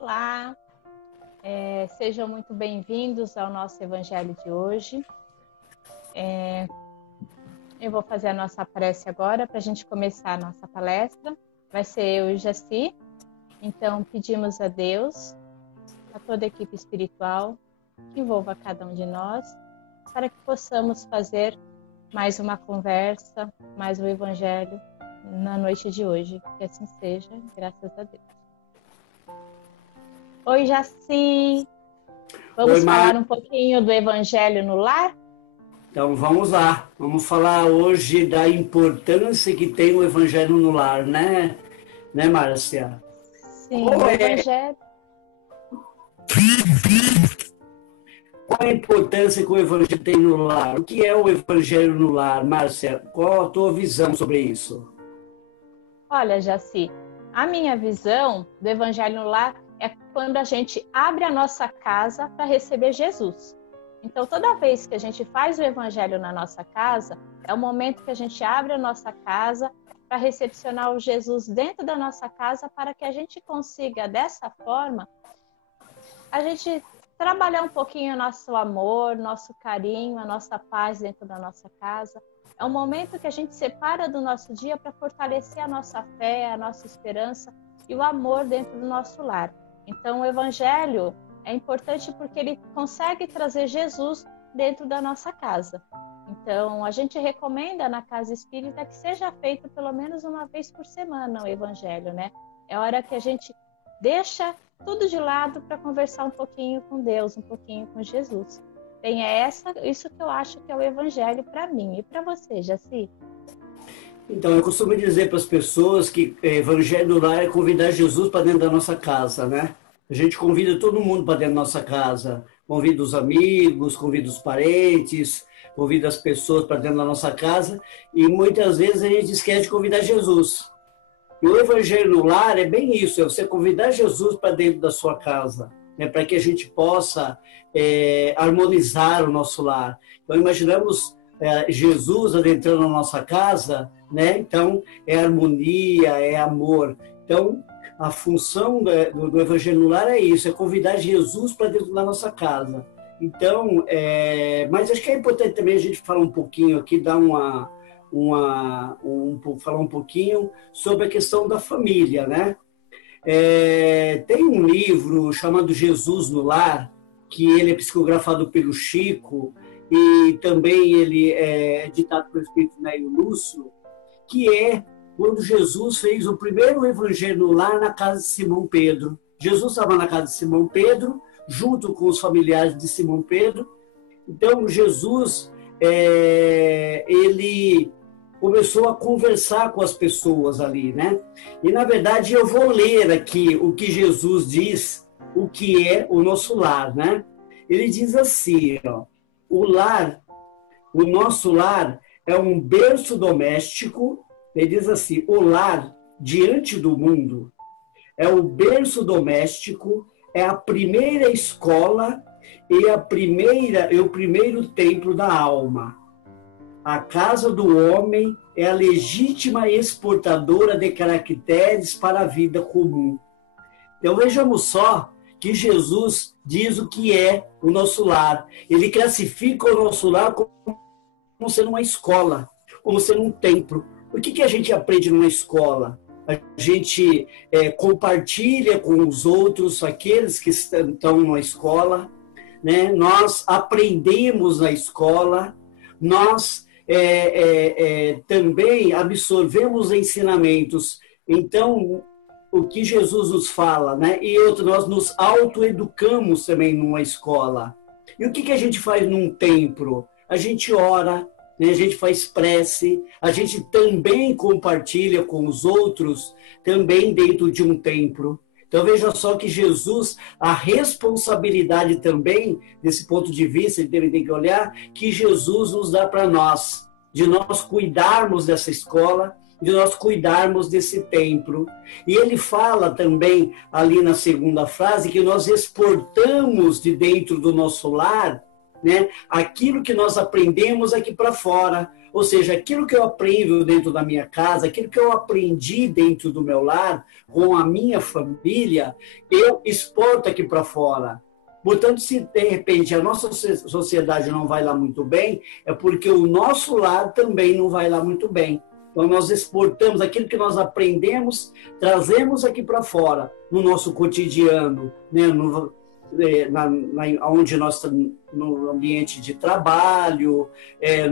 Olá, sejam muito bem-vindos ao nosso Evangelho de hoje. Eu vou fazer a nossa prece agora para a gente começar a nossa palestra. Vai ser eu e Jaci. Então, pedimos a Deus, a toda a equipe espiritual, que envolva cada um de nós, para que possamos fazer mais uma conversa, mais um Evangelho na noite de hoje. Que assim seja, graças a Deus. Oi, Jaci. Vamos falar um pouquinho do Evangelho no lar? Então, vamos lá. Vamos falar hoje da importância que tem o Evangelho no lar, né, Márcia? Sim, o Evangelho. Qual a importância que o Evangelho tem no lar? O que é o Evangelho no lar, Márcia? Qual a tua visão sobre isso? Olha, Jaci, a minha visão do Evangelho no lar é quando a gente abre a nossa casa para receber Jesus. Então, toda vez que a gente faz o Evangelho na nossa casa, é o momento que a gente abre a nossa casa para recepcionar o Jesus dentro da nossa casa, para que a gente consiga, dessa forma, a gente trabalhar um pouquinho o nosso amor, nosso carinho, a nossa paz dentro da nossa casa. É um momento que a gente separa do nosso dia para fortalecer a nossa fé, a nossa esperança e o amor dentro do nosso lar. Então, o Evangelho é importante porque ele consegue trazer Jesus dentro da nossa casa. Então, a gente recomenda na casa espírita que seja feito pelo menos uma vez por semana o Evangelho, né? É hora que a gente deixa tudo de lado para conversar um pouquinho com Deus, um pouquinho com Jesus. Bem, isso que eu acho que é o Evangelho para mim. E para você, Jaci? Então, eu costumo dizer para as pessoas que Evangelho no lar é convidar Jesus para dentro da nossa casa, né? A gente convida todo mundo para dentro da nossa casa. Convida os amigos, convida os parentes, convida as pessoas para dentro da nossa casa. E muitas vezes a gente esquece de convidar Jesus. E o Evangelho no lar é bem isso, é você convidar Jesus para dentro da sua casa, né, para que a gente possa harmonizar o nosso lar. Então, imaginamos Jesus adentrando na nossa casa, né? Então, é harmonia, é amor. Então, a função do Evangelho no lar é isso, é convidar Jesus para dentro da nossa casa. Então, mas acho que é importante também a gente falar um pouquinho aqui, dar falar um pouquinho sobre a questão da família, né? Tem um livro chamado Jesus no Lar, que ele é psicografado pelo Chico, e também ele é editado pelo Espírito Nélio Lúcio, que é quando Jesus fez o primeiro Evangelho no lar na casa de Simão Pedro. Jesus estava na casa de Simão Pedro, junto com os familiares de Simão Pedro. Então, Jesus, ele começou a conversar com as pessoas ali, né? E, na verdade, eu vou ler aqui o que Jesus diz, o que é o nosso lar, né? Ele diz assim, ó, o nosso lar é um berço doméstico. Ele diz assim, o lar diante do mundo é o berço doméstico, é a primeira escola e o primeiro templo da alma. A casa do homem é a legítima exportadora de caracteres para a vida comum. Então vejamos só que Jesus diz o que é o nosso lar. Ele classifica o nosso lar como sendo uma escola, como sendo um templo. O que a gente aprende numa escola? A gente compartilha com os outros, aqueles que estão na escola, né? Nós aprendemos na escola, nós também absorvemos ensinamentos. Então, o que Jesus nos fala, né? E nós nos autoeducamos também numa escola. E o que a gente faz num templo? A gente ora, a gente faz prece, a gente também compartilha com os outros, também dentro de um templo. Então veja só que Jesus, a responsabilidade também, desse ponto de vista, ele tem que olhar, que Jesus nos dá para nós, de nós cuidarmos dessa escola, de nós cuidarmos desse templo. E ele fala também, ali na segunda frase, que nós exportamos de dentro do nosso lar, né, aquilo que nós aprendemos aqui para fora. Ou seja, aquilo que eu aprendo dentro da minha casa, aquilo que eu aprendi dentro do meu lar, com a minha família, eu exporto aqui para fora. Portanto, se de repente a nossa sociedade não vai lá muito bem, é porque o nosso lar também não vai lá muito bem. Então, nós exportamos aquilo que nós aprendemos, trazemos aqui para fora, no nosso cotidiano, né? Onde nós estamos, no ambiente de trabalho,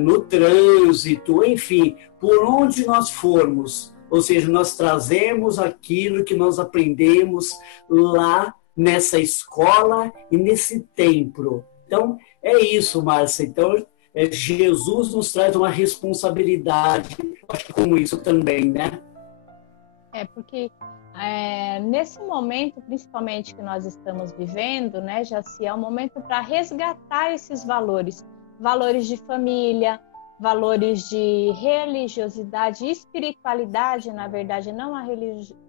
no trânsito, enfim, por onde nós formos. Ou seja, nós trazemos aquilo que nós aprendemos lá nessa escola e nesse templo. Então, é isso, Márcia. Então, Jesus nos traz uma responsabilidade, acho que com isso também, né? Porque nesse momento, principalmente que nós estamos vivendo, né, Jaci, é um momento para resgatar esses valores, valores de família, valores de religiosidade, espiritualidade, na verdade, não a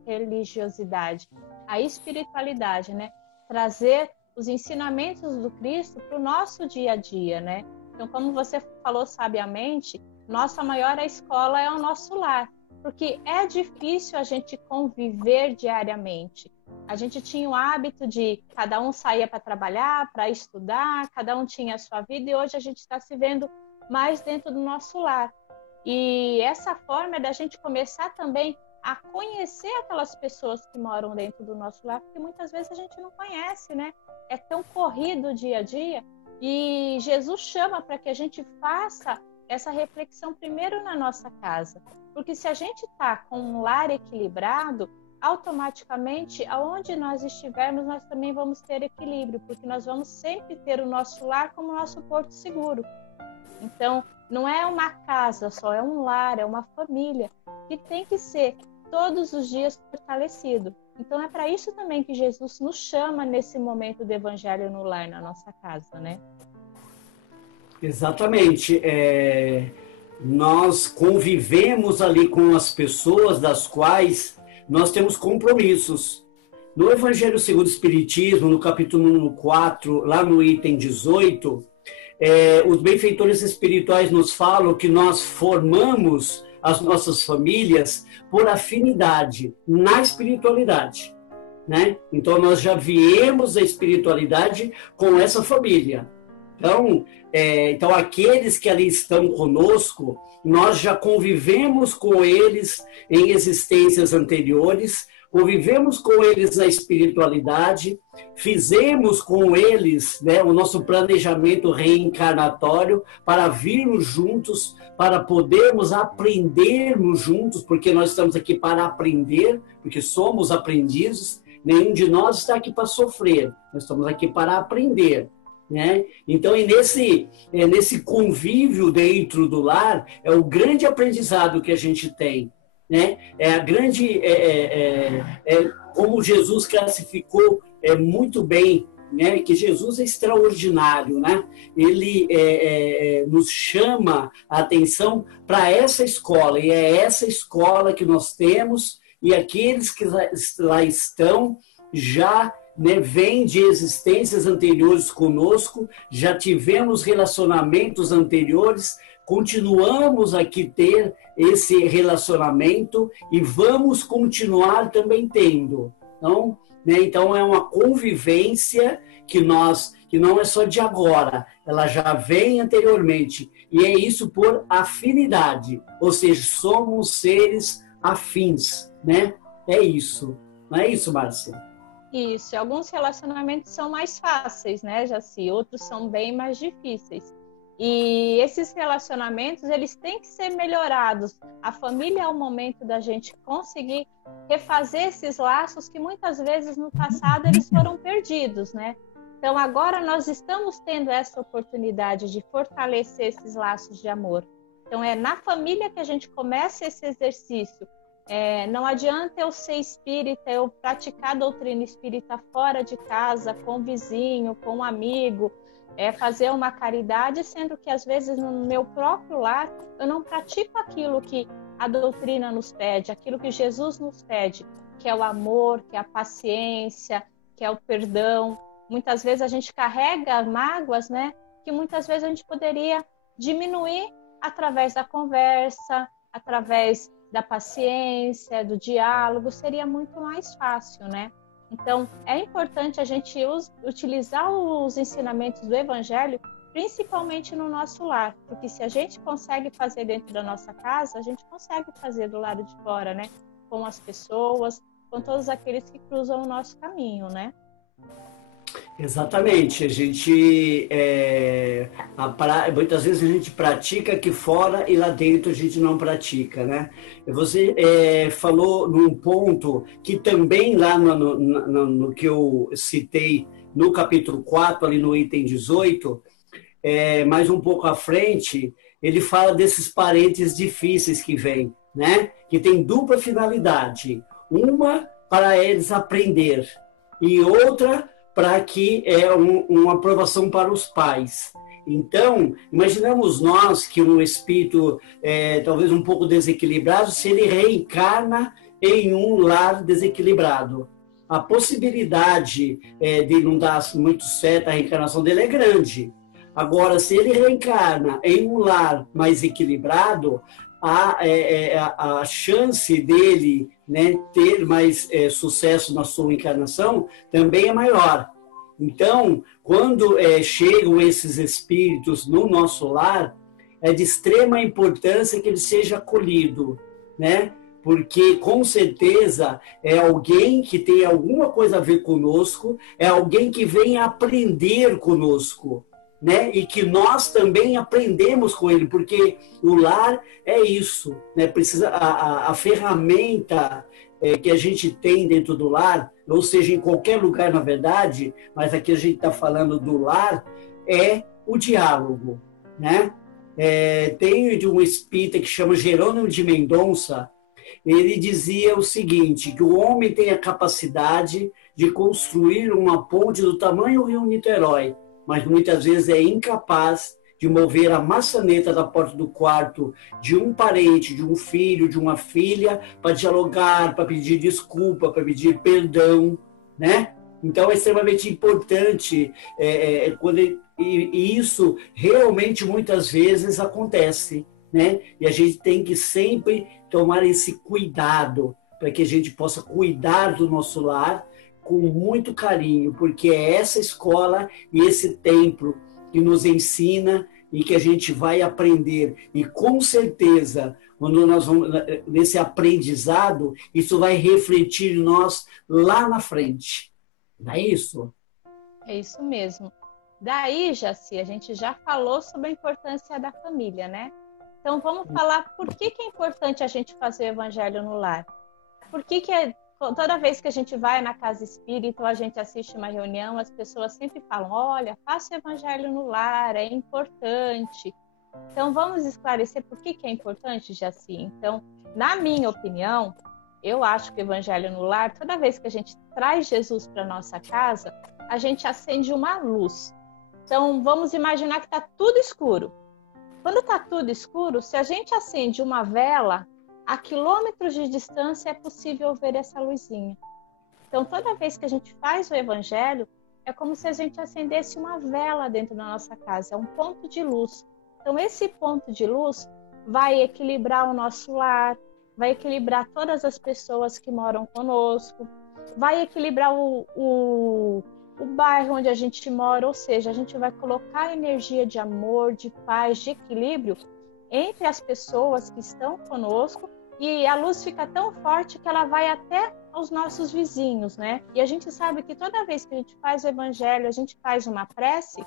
religiosidade, a espiritualidade, né? Trazer os ensinamentos do Cristo para o nosso dia a dia, né? Então, como você falou sabiamente, nossa maior escola é o nosso lar, porque é difícil a gente conviver diariamente. A gente tinha o hábito de cada um saía para trabalhar, para estudar, cada um tinha a sua vida, e hoje a gente está se vendo mais dentro do nosso lar. E essa forma é da gente começar também a conhecer aquelas pessoas que moram dentro do nosso lar, porque muitas vezes a gente não conhece, né? É tão corrido o dia a dia. E Jesus chama para que a gente faça essa reflexão primeiro na nossa casa. Porque se a gente está com um lar equilibrado, automaticamente, aonde nós estivermos, nós também vamos ter equilíbrio, porque nós vamos sempre ter o nosso lar como nosso porto seguro. Então, não é uma casa só, é um lar, é uma família, que tem que ser todos os dias fortalecido. Então, é para isso também que Jesus nos chama nesse momento do Evangelho no lar, na nossa casa, né? Exatamente. Nós convivemos ali com as pessoas das quais nós temos compromissos. No Evangelho segundo o Espiritismo, no capítulo 4, lá no item 18, os benfeitores espirituais nos falam que nós formamos as nossas famílias por afinidade na espiritualidade, né? Então, nós já viemos a espiritualidade com essa família. Então, aqueles que ali estão conosco, nós já convivemos com eles em existências anteriores, convivemos com eles na espiritualidade, fizemos com eles, né, o nosso planejamento reencarnatório para virmos juntos, para podermos aprendermos juntos, porque nós estamos aqui para aprender, porque somos aprendizes, nenhum de nós está aqui para sofrer, nós estamos aqui para aprender. Né? Então, nesse convívio dentro do lar, é o grande aprendizado que a gente tem. Né? Como Jesus classificou muito bem, né? Que Jesus é extraordinário. Né? Ele nos chama a atenção para essa escola, e é essa escola que nós temos, e aqueles que lá estão já, né, vem de existências anteriores conosco, já tivemos relacionamentos anteriores, continuamos aqui ter esse relacionamento e vamos continuar também tendo. Então, né, então é uma convivência que não é só de agora, ela já vem anteriormente, e é isso por afinidade, ou seja, somos seres afins, né? É isso. Não é isso, Márcia? Isso, alguns relacionamentos são mais fáceis, né, Jaci? Outros são bem mais difíceis. E esses relacionamentos, eles têm que ser melhorados. A família é o momento da gente conseguir refazer esses laços que muitas vezes no passado eles foram perdidos, né? Então agora nós estamos tendo essa oportunidade de fortalecer esses laços de amor. Então é na família que a gente começa esse exercício. Não adianta eu ser espírita, eu praticar a doutrina espírita fora de casa, com o vizinho, com um amigo, fazer uma caridade, sendo que às vezes no meu próprio lar eu não pratico aquilo que a doutrina nos pede, aquilo que Jesus nos pede, que é o amor, que é a paciência, que é o perdão. Muitas vezes a gente carrega mágoas, né? Que muitas vezes a gente poderia diminuir através da conversa, através da paciência, do diálogo, seria muito mais fácil, né? Então, é importante a gente utilizar os ensinamentos do Evangelho, principalmente no nosso lar, porque se a gente consegue fazer dentro da nossa casa, a gente consegue fazer do lado de fora, né? Com as pessoas, com todos aqueles que cruzam o nosso caminho, né? Exatamente, a gente muitas vezes a gente pratica aqui fora e lá dentro a gente não pratica, né? Você falou num ponto que também lá no que eu citei no capítulo 4, ali no item 18, mais um pouco à frente, ele fala desses parentes difíceis que vêm, né? Que tem dupla finalidade, uma para eles aprender e outra para que uma aprovação para os pais. Então, imaginamos nós que um espírito talvez um pouco desequilibrado, se ele reencarna em um lar desequilibrado. A possibilidade de não dar muito certo a reencarnação dele é grande. Agora, se ele reencarna em um lar mais equilibrado, a chance dele, né, ter mais sucesso na sua encarnação também é maior. Então, quando chegam esses espíritos no nosso lar, é de extrema importância que ele seja acolhido, né? Porque, com certeza, é alguém que tem alguma coisa a ver conosco, é alguém que vem aprender conosco, né? E que nós também aprendemos com ele, porque o lar é isso, né? Precisa a ferramenta que a gente tem dentro do lar, ou seja, em qualquer lugar, na verdade, mas aqui a gente está falando do lar, é o diálogo, né? Tem de um espírita que chama Jerônimo de Mendonça, ele dizia o seguinte, que o homem tem a capacidade de construir uma ponte do tamanho do rio Niterói, mas muitas vezes é incapaz de mover a maçaneta da porta do quarto de um parente, de um filho, de uma filha, para dialogar, para pedir desculpa, para pedir perdão, né? Então é extremamente importante e isso realmente muitas vezes acontece, né? E a gente tem que sempre tomar esse cuidado para que a gente possa cuidar do nosso lar com muito carinho, porque é essa escola e esse templo que nos ensina e que a gente vai aprender. E com certeza, quando nós vamos nesse aprendizado, isso vai refletir em nós lá na frente. Não é isso? É isso mesmo. Daí, Jaci, a gente já falou sobre a importância da família, né? Então vamos falar por que é importante a gente fazer o evangelho no lar. Por que toda vez que a gente vai na casa espírita ou a gente assiste uma reunião, as pessoas sempre falam, olha, faça o evangelho no lar, é importante. Então, vamos esclarecer por que é importante, Jaci. Então, na minha opinião, eu acho que o evangelho no lar, toda vez que a gente traz Jesus para nossa casa, a gente acende uma luz. Então, vamos imaginar que está tudo escuro. Quando está tudo escuro, se a gente acende uma vela, a quilômetros de distância é possível ver essa luzinha. Então, toda vez que a gente faz o evangelho, é como se a gente acendesse uma vela dentro da nossa casa, é um ponto de luz. Então, esse ponto de luz vai equilibrar o nosso lar, vai equilibrar todas as pessoas que moram conosco, vai equilibrar o bairro onde a gente mora, ou seja, a gente vai colocar energia de amor, de paz, de equilíbrio entre as pessoas que estão conosco. E a luz fica tão forte que ela vai até aos nossos vizinhos, né? E a gente sabe que toda vez que a gente faz o evangelho, a gente faz uma prece,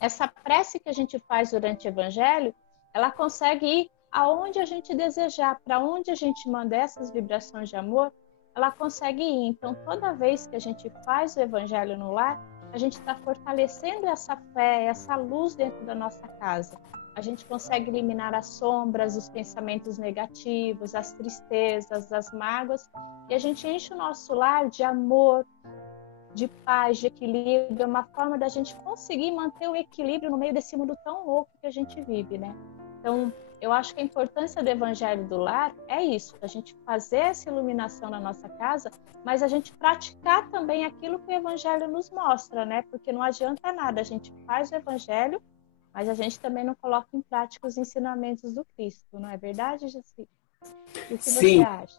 essa prece que a gente faz durante o evangelho, ela consegue ir aonde a gente desejar, para onde a gente manda essas vibrações de amor, ela consegue ir. Então, toda vez que a gente faz o evangelho no lar, a gente está fortalecendo essa fé, essa luz dentro da nossa casa. A gente consegue eliminar as sombras, os pensamentos negativos, as tristezas, as mágoas, e a gente enche o nosso lar de amor, de paz, de equilíbrio, é uma forma da gente conseguir manter o equilíbrio no meio desse mundo tão louco que a gente vive, né? Então, eu acho que a importância do evangelho do lar é isso, a gente fazer essa iluminação na nossa casa, mas a gente praticar também aquilo que o evangelho nos mostra, né? Porque não adianta nada, a gente faz o evangelho mas a gente também não coloca em prática os ensinamentos do Cristo, não é verdade, Jaci? O que você Sim, acha?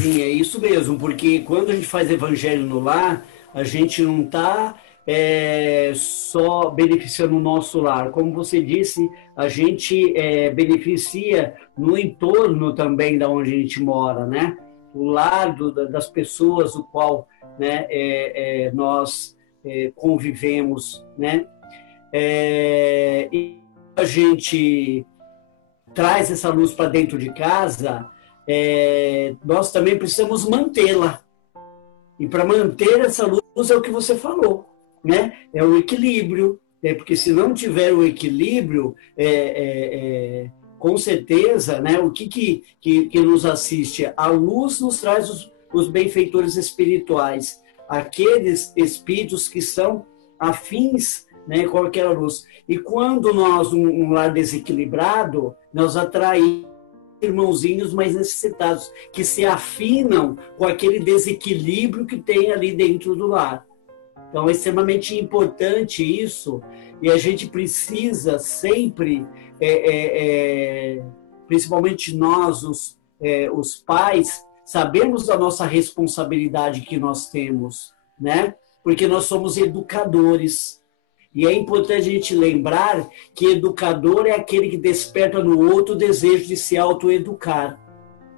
sim, é isso mesmo, porque quando a gente faz evangelho no lar, a gente não está só beneficiando o nosso lar. Como você disse, a gente beneficia no entorno também da onde a gente mora, né? O lar das pessoas o qual, né, nós convivemos, né? E a gente traz essa luz para dentro de casa, nós também precisamos mantê-la. E para manter essa luz é o que você falou, né? É o equilíbrio, porque se não tiver o equilíbrio, com certeza, né? O que nos assiste? A luz nos traz os benfeitores espirituais, aqueles espíritos que são afins, né, com aquela luz. E quando nós, um lar desequilibrado, nós atraímos irmãozinhos mais necessitados, que se afinam com aquele desequilíbrio que tem ali dentro do lar. Então, é extremamente importante isso, e a gente precisa sempre, principalmente nós, os pais, sabemos da nossa responsabilidade que nós temos, né? Porque nós somos educadores. E é importante a gente lembrar que educador é aquele que desperta no outro o desejo de se autoeducar.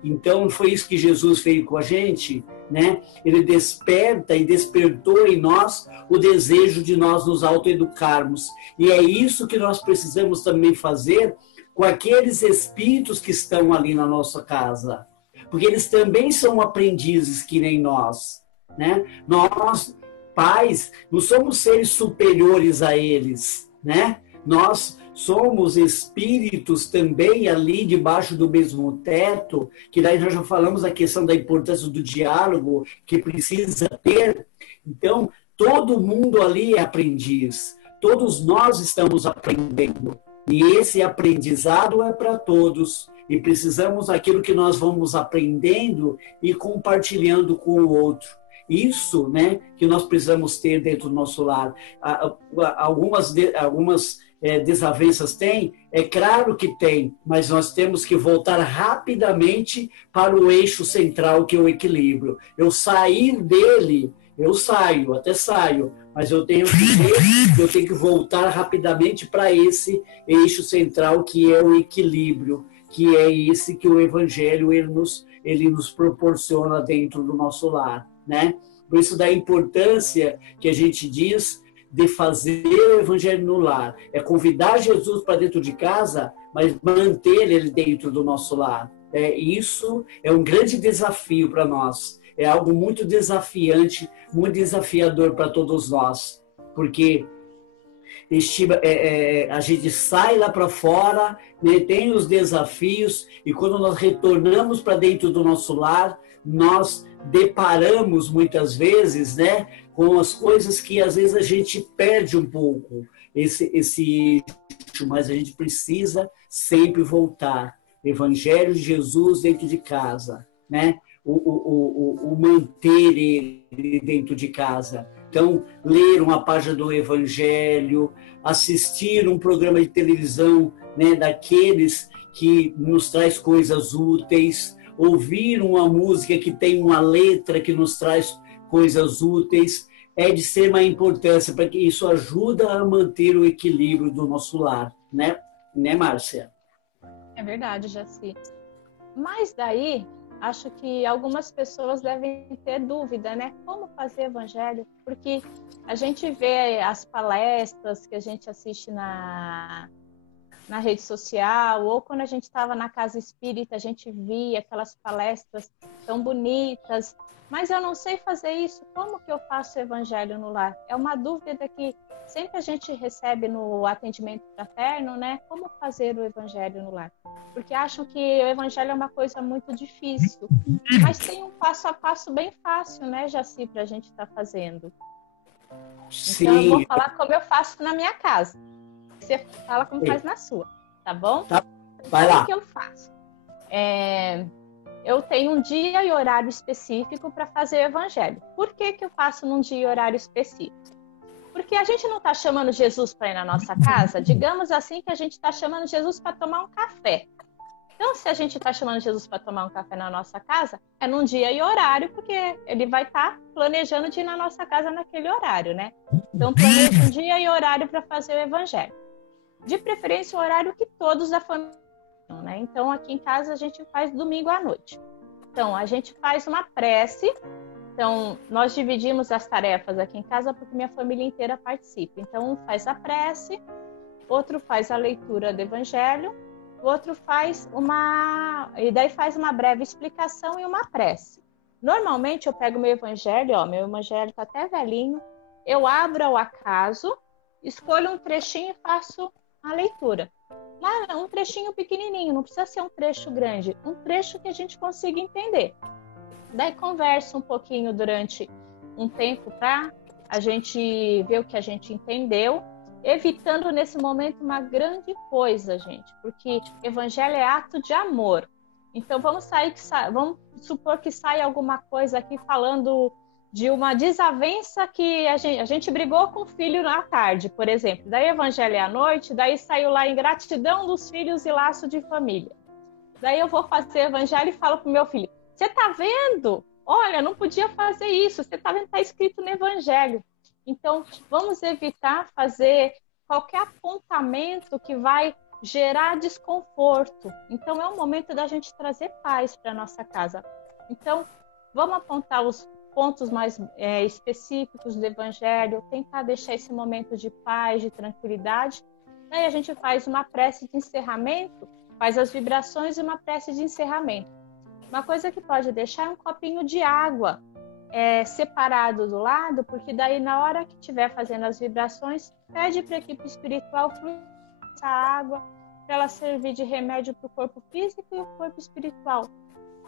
Então, foi isso que Jesus fez com a gente, né? Ele desperta e despertou em nós o desejo de nós nos autoeducarmos. E é isso que nós precisamos também fazer com aqueles espíritos que estão ali na nossa casa. Porque eles também são aprendizes que nem nós, né? Nós pais, não somos seres superiores a eles, né? Nós somos espíritos também ali debaixo do mesmo teto, que daí nós já falamos a questão da importância do diálogo que precisa ter. Então, todo mundo ali é aprendiz, todos nós estamos aprendendo, e esse aprendizado é para todos, e precisamos daquilo que nós vamos aprendendo e compartilhando com o outro. Isso, né, que nós precisamos ter dentro do nosso lar. Algumas desavenças tem, é claro que tem, mas nós temos que voltar rapidamente para o eixo central, que é o equilíbrio. Eu sair dele, eu saio, até saio, mas eu tenho que voltar rapidamente para esse eixo central, que é o equilíbrio, que é esse que o Evangelho ele nos proporciona dentro do nosso lar, né? Por isso da importância que a gente diz de fazer o Evangelho no lar. É convidar Jesus para dentro de casa, mas manter ele dentro do nosso lar. Isso é um grande desafio para nós. É algo muito desafiante, muito desafiador para todos nós. Porque a gente sai lá para fora, né, tem os desafios, e quando nós retornamos para dentro do nosso lar, nós deparamos muitas vezes, né, com as coisas que às vezes a gente perde um pouco mas a gente precisa sempre voltar. Evangelho de Jesus dentro de casa, né? O manter ele dentro de casa. Então, ler uma página do Evangelho, assistir um programa de televisão, né, daqueles que nos traz coisas úteis, ouvir uma música que tem uma letra que nos traz coisas úteis, é de extrema importância, porque isso ajuda a manter o equilíbrio do nosso lar, né, Márcia? É verdade, Jaci. Mas daí, acho que algumas pessoas devem ter dúvida, né? Como fazer evangelho? Porque a gente vê as palestras que a gente assiste na rede social, ou quando a gente estava na casa espírita, a gente via aquelas palestras tão bonitas, mas eu não sei fazer isso, como que eu faço o evangelho no lar? É uma dúvida que sempre a gente recebe no atendimento fraterno, né? Como fazer o evangelho no lar? Porque acham que o evangelho é uma coisa muito difícil, mas tem um passo a passo bem fácil, né, Jaci, para a gente estar fazendo. Sim. Então eu vou falar como eu faço na minha casa. Você fala como faz na sua, tá bom? Tá. Vai lá. Como que eu faço? Eu tenho um dia e horário específico para fazer o evangelho. Por que eu faço num dia e horário específico? Porque a gente não está chamando Jesus para ir na nossa casa, digamos assim que a gente está chamando Jesus para tomar um café. Então, se a gente está chamando Jesus para tomar um café na nossa casa, é num dia e horário, porque ele vai estar planejando de ir na nossa casa naquele horário, né? Então, planeja um dia e horário para fazer o evangelho. De preferência, o horário que todos da família, né? Então, aqui em casa, a gente faz domingo à noite. Então, a gente faz uma prece. Então, nós dividimos as tarefas aqui em casa porque minha família inteira participa. Então, um faz a prece, outro faz a leitura do evangelho, o outro faz e daí faz uma breve explicação e uma prece. Normalmente eu pego meu evangelho está até velhinho, eu abro ao acaso, escolho um trechinho e faço a leitura. Lá, um trechinho pequenininho, não precisa ser um trecho grande, um trecho que a gente consiga entender. Daí converso um pouquinho durante um tempo para a gente ver o que a gente entendeu, evitando nesse momento uma grande coisa, gente, porque evangelho é ato de amor. Então vamos supor que saia alguma coisa aqui falando de uma desavença que a gente brigou com o filho à tarde, por exemplo. Daí evangelho é à noite, daí saiu lá ingratidão dos filhos e laço de família. Daí eu vou fazer evangelho e falo pro meu filho: você tá vendo? Olha, não podia fazer isso. Você tá vendo? Tá escrito no evangelho. Então, vamos evitar fazer qualquer apontamento que vai gerar desconforto. Então, é o momento da gente trazer paz para nossa casa. Então, vamos apontar os pontos mais específicos do evangelho, tentar deixar esse momento de paz, de tranquilidade. Daí a gente faz uma prece de encerramento, faz as vibrações e uma prece de encerramento. Uma coisa que pode deixar é um copinho de água separado do lado, porque daí na hora que estiver fazendo as vibrações, pede para a equipe espiritual fluir essa água para ela servir de remédio para o corpo físico e o corpo espiritual.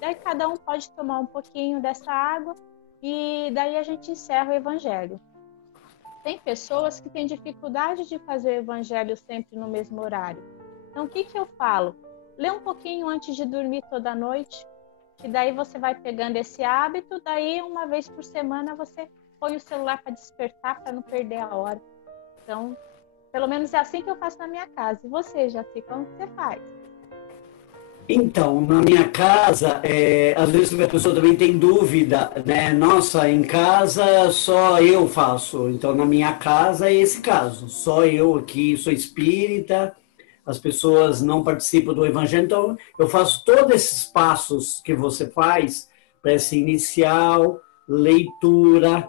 Daí cada um pode tomar um pouquinho dessa água e daí a gente encerra o evangelho. Tem pessoas que têm dificuldade de fazer o evangelho sempre no mesmo horário. Então o que eu falo? Lê um pouquinho antes de dormir toda noite, que daí você vai pegando esse hábito, daí uma vez por semana você põe o celular para despertar, para não perder a hora. Então, pelo menos é assim que eu faço na minha casa. E você, Jaci, como você faz? Então, na minha casa, às vezes a pessoa também tem dúvida, né? Nossa, em casa só eu faço. Então, na minha casa é esse caso. Só eu aqui sou espírita, as pessoas não participam do evangelho. Então, eu faço todos esses passos que você faz, prece inicial, leitura,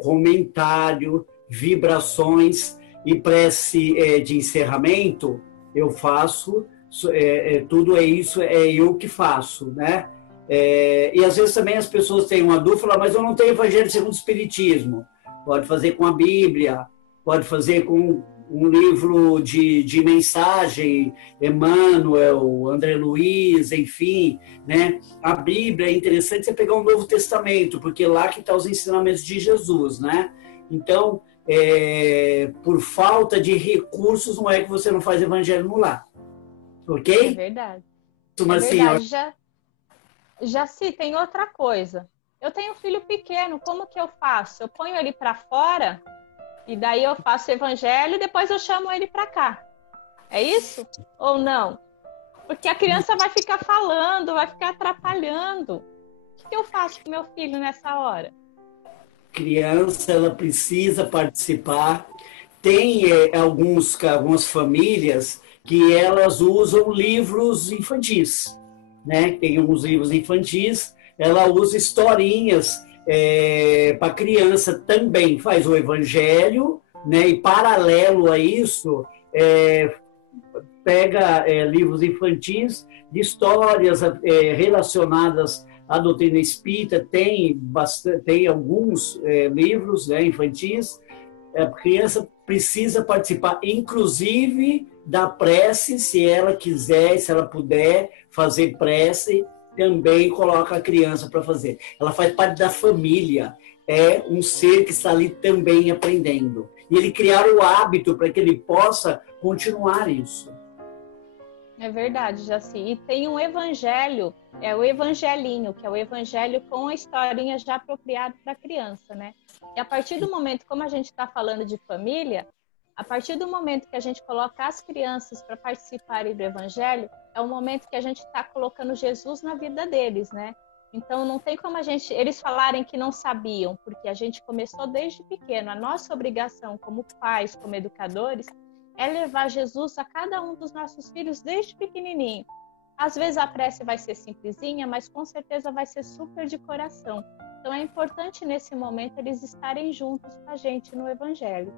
comentário, vibrações e prece de encerramento, eu faço. Tudo isso é eu que faço, né? E às vezes também as pessoas têm uma dúvida, falam, mas eu não tenho evangelho segundo o Espiritismo. Pode fazer com a Bíblia, pode fazer com um livro de mensagem, Emmanuel, André Luiz, enfim, né? A Bíblia é interessante você pegar um Novo Testamento, porque lá que estão os ensinamentos de Jesus, né? Então, por falta de recursos, não é que você não faz evangelho no lar. Ok? É verdade. Jaci, tem outra coisa. Eu tenho um filho pequeno, como que eu faço? Eu ponho ele para fora e daí eu faço o evangelho e depois eu chamo ele para cá. É isso? Ou não? Porque a criança vai ficar falando, vai ficar atrapalhando. O que eu faço com meu filho nessa hora? Criança, ela precisa participar. Tem algumas famílias que elas usam livros infantis, né? Tem alguns livros infantis, ela usa historinhas para criança também, faz o evangelho, né? E paralelo a isso, pega livros infantis de histórias relacionadas à doutrina espírita, tem alguns livros, né, infantis. A criança precisa participar, inclusive da prece, se ela quiser, se ela puder fazer prece, também coloca a criança para fazer. Ela faz parte da família, é um ser que está ali também aprendendo. E ele criar o hábito para que ele possa continuar isso. É verdade, Jaci. E tem um evangelho é o evangelinho, que é o evangelho com a historinha já apropriada para a criança, né? E a partir do momento, como a gente está falando de família, a partir do momento que a gente coloca as crianças para participarem do evangelho, é o momento que a gente está colocando Jesus na vida deles, né? Então não tem como eles falarem que não sabiam, porque a gente começou desde pequeno. A nossa obrigação como pais, como educadores, é levar Jesus a cada um dos nossos filhos desde pequenininho. Às vezes a prece vai ser simplesinha, mas com certeza vai ser super de coração. Então é importante nesse momento eles estarem juntos com a gente no evangelho.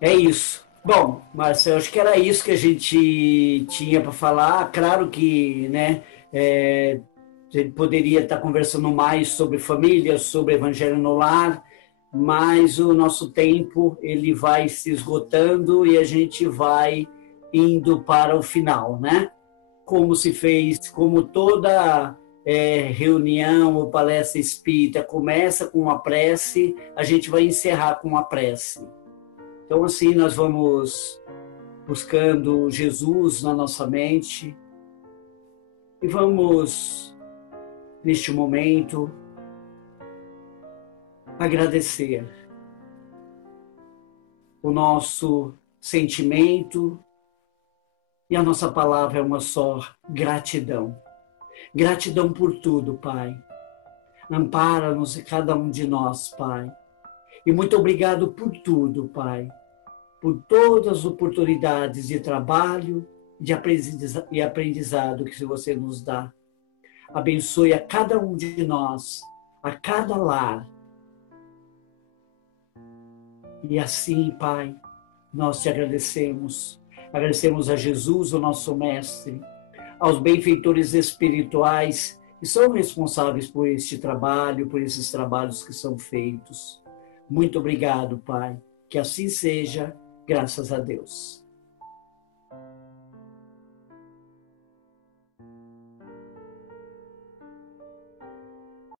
É isso. Bom, Marcelo, acho que era isso que a gente tinha para falar. Claro que, né, a gente poderia estar conversando mais sobre família, sobre evangelho no lar, mas o nosso tempo ele vai se esgotando e a gente vai indo para o final, né? Como se fez, como toda reunião ou palestra espírita começa com uma prece, a gente vai encerrar com uma prece. Então, assim, nós vamos buscando Jesus na nossa mente e vamos, neste momento, agradecer o nosso sentimento e a nossa palavra é uma só: gratidão. Gratidão por tudo, Pai. Ampara-nos cada um de nós, Pai. E muito obrigado por tudo, Pai. Por todas as oportunidades de trabalho e aprendizado que você nos dá. Abençoe a cada um de nós, a cada lar. E assim, Pai, nós te agradecemos. Agradecemos a Jesus, o nosso Mestre, aos benfeitores espirituais que são responsáveis por este trabalho, por esses trabalhos que são feitos. Muito obrigado, Pai. Que assim seja, graças a Deus.